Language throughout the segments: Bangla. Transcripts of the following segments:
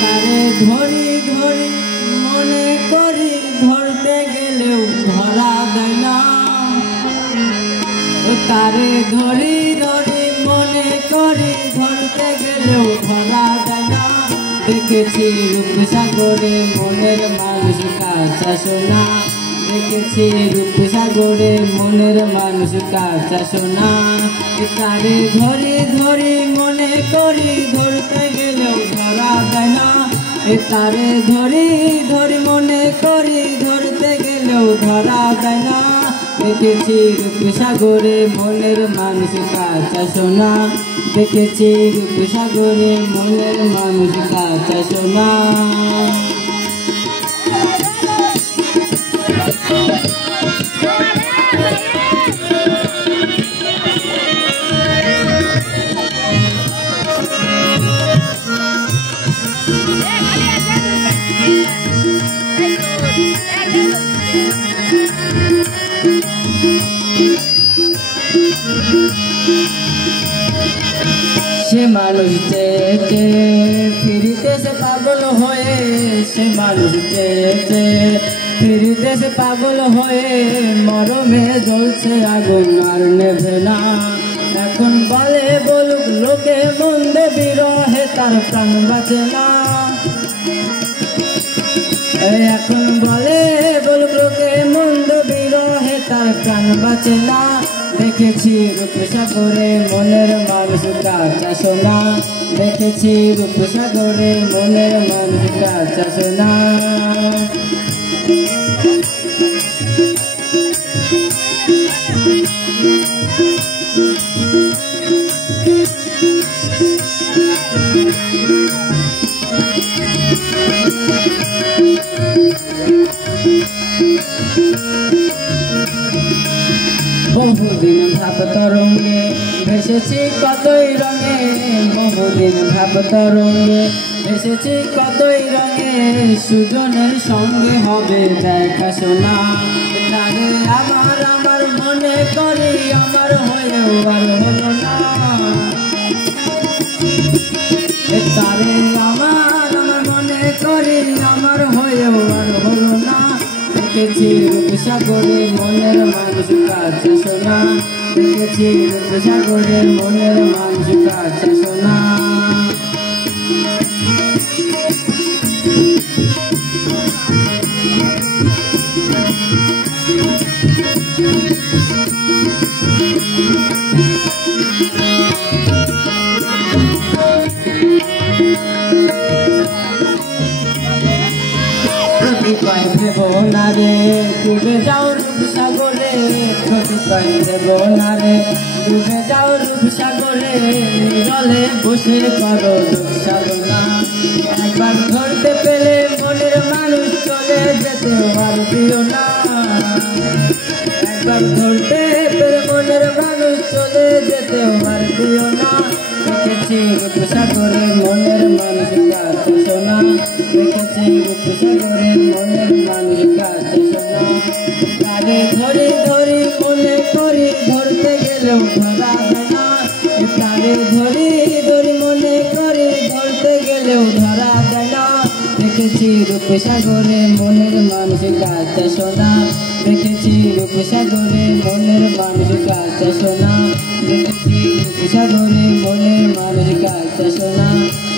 তারে ধরি ধরি মনে করি ধরতে গেলেও ধরা দেয় না। তারে ধরি ধরি মনে করি ধরতে গেলেও ধরা দেয় না। দেখেছি রূপসাগরে মনের মানুষ কাঁচা সোনা, দেখেছি রূপসাগরে মনের মানুষ কাঁচা সোনা। তারে ধরি ধরি মনে করি ধরতে গেলেও ধরা দেয় না। তারে ধরি ধরি মনে করি ধরতে গেলেও ধরা দেয় না। দেখেছি রূপসাগরে মনের মানুষ কাঁচা সোনা, দেখেছি রূপসাগরে মনের মানুষ কাঁচা সোনা। সে মানুষ চেয়েছে ফিরিতেছে পাগল হয়ে, সে মানুষ চেয়েছে ফিরিতেছে পাগল হয়ে। মরমে জ্বলছে আগুন আর নেভে না। এখন বলে বলুক লোকে মন্দ বিরহে তার প্রাণ বাঁচে না। এখন বলে বলুক লোকে মন্দ বিরহে তার প্রাণ বাঁচে না। দেখেছি রূপসাগরে মনের মানুষ কাঁচা সোনা, দেখেছি রূপসাগরে মনের মানুষ কাঁচা সোনা। বহুদিন ভাব তরঙ্গে ভেসেছি কতই রঙে, বহুদিন ভাব তরঙ্গে ভেসেছি কতই রঙে। সুজনের সঙ্গে হবে দেখা শোনা। তারে আমার আমার মনে করি আমার হয়েও আর হলো না। তারে আমার আমার মনে করি আমার হয়েও আর হলো না। দেখেছি রূপসাগরে মনের মানুষ কাঁচা সোনা, দেখেছি রূপসাগরে মনের মানুষ কাঁচা সোনা। প্রতিপাই দেব না রে ডুবে যাও রূপসাগরে, প্রতিপাই দেব না রে ডুবে যাও রূপসাগরে। জলে বসে করো দুঃসাধনা, একবার ধরতে পেলে মনের মানুষ চলে যেতে পারবিও না। একবার ধরতে পেলে মনের মানুষ চলে যেতে পারবিও না। দেখেছি রূপসাগরে মনের মানুষ কাঁচা সোনা, দেখেছি রূপসাগরে মনের মানুষ কাঁচা সোনা। তারে ধরি ধরি মনে করি ধরতে গেলেও ধরা দেয় না। তারে ধরি ধরি মনে করি ধরতে গেলেও ধরা দেয় না। দেখেছি রূপসাগরে মনের মানুষ কাঁচা সোনা, দেখেছি রূপসাগরে মনের মানুষ কাঁচা সোনা, দেখেছি রূপসাগরে মনের মানুষ কাঁচা সোনা,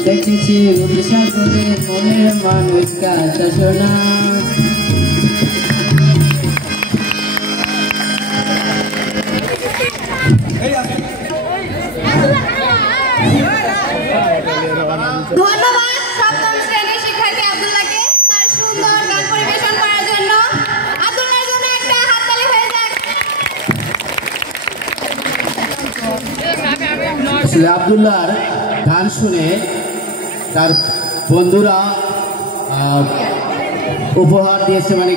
দেখেছি রূপসাগরে মনের মানুষ কাঁচা সোনা। ধন্যবাদ সপ্তম শ্রেণীর শিক্ষার্থী আব্দুল্লাহকে তার সুন্দর গান পরিবেশন করার জন্য। আব্দুল্লাহর জন্য একটা হাততালি হয়ে যাক। আসলে আব্দুল্লাহর গান শুনে তার বন্ধুরা উপহার দিয়েছে, মানে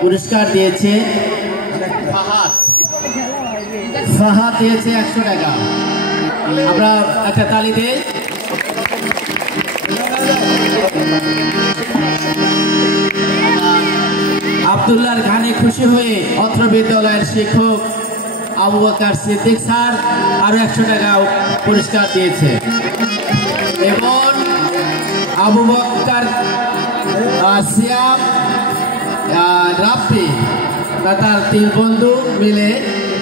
পুরস্কার দিয়েছে। ফাহাদ দিয়েছে 100 টাকা। আমরা একটা তালি দিই। আব্দুল্লাহর গানে খুশি হয়ে অত্র বিদ্যালয়ের শিক্ষক আবু বকর সিদ্দিক স্যার আরো 100 টাকা পুরস্কার দিয়েছে। এবং আবু বকর সিয়াম রাব্বি তার 3 বন্ধু মিলে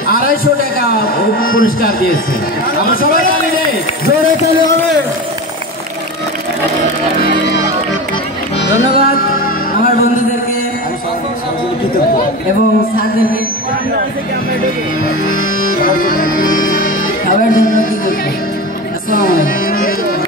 250 টাকা পুরস্কার দিয়েছে। আমরা সবাই তালি দেই, জোরে তালি হবে। ধন্যবাদ আমার বন্ধুদেরকে এবং স্যারদেরকে খাবার জন্য কি করবে। আসসালামু আলাইকুম।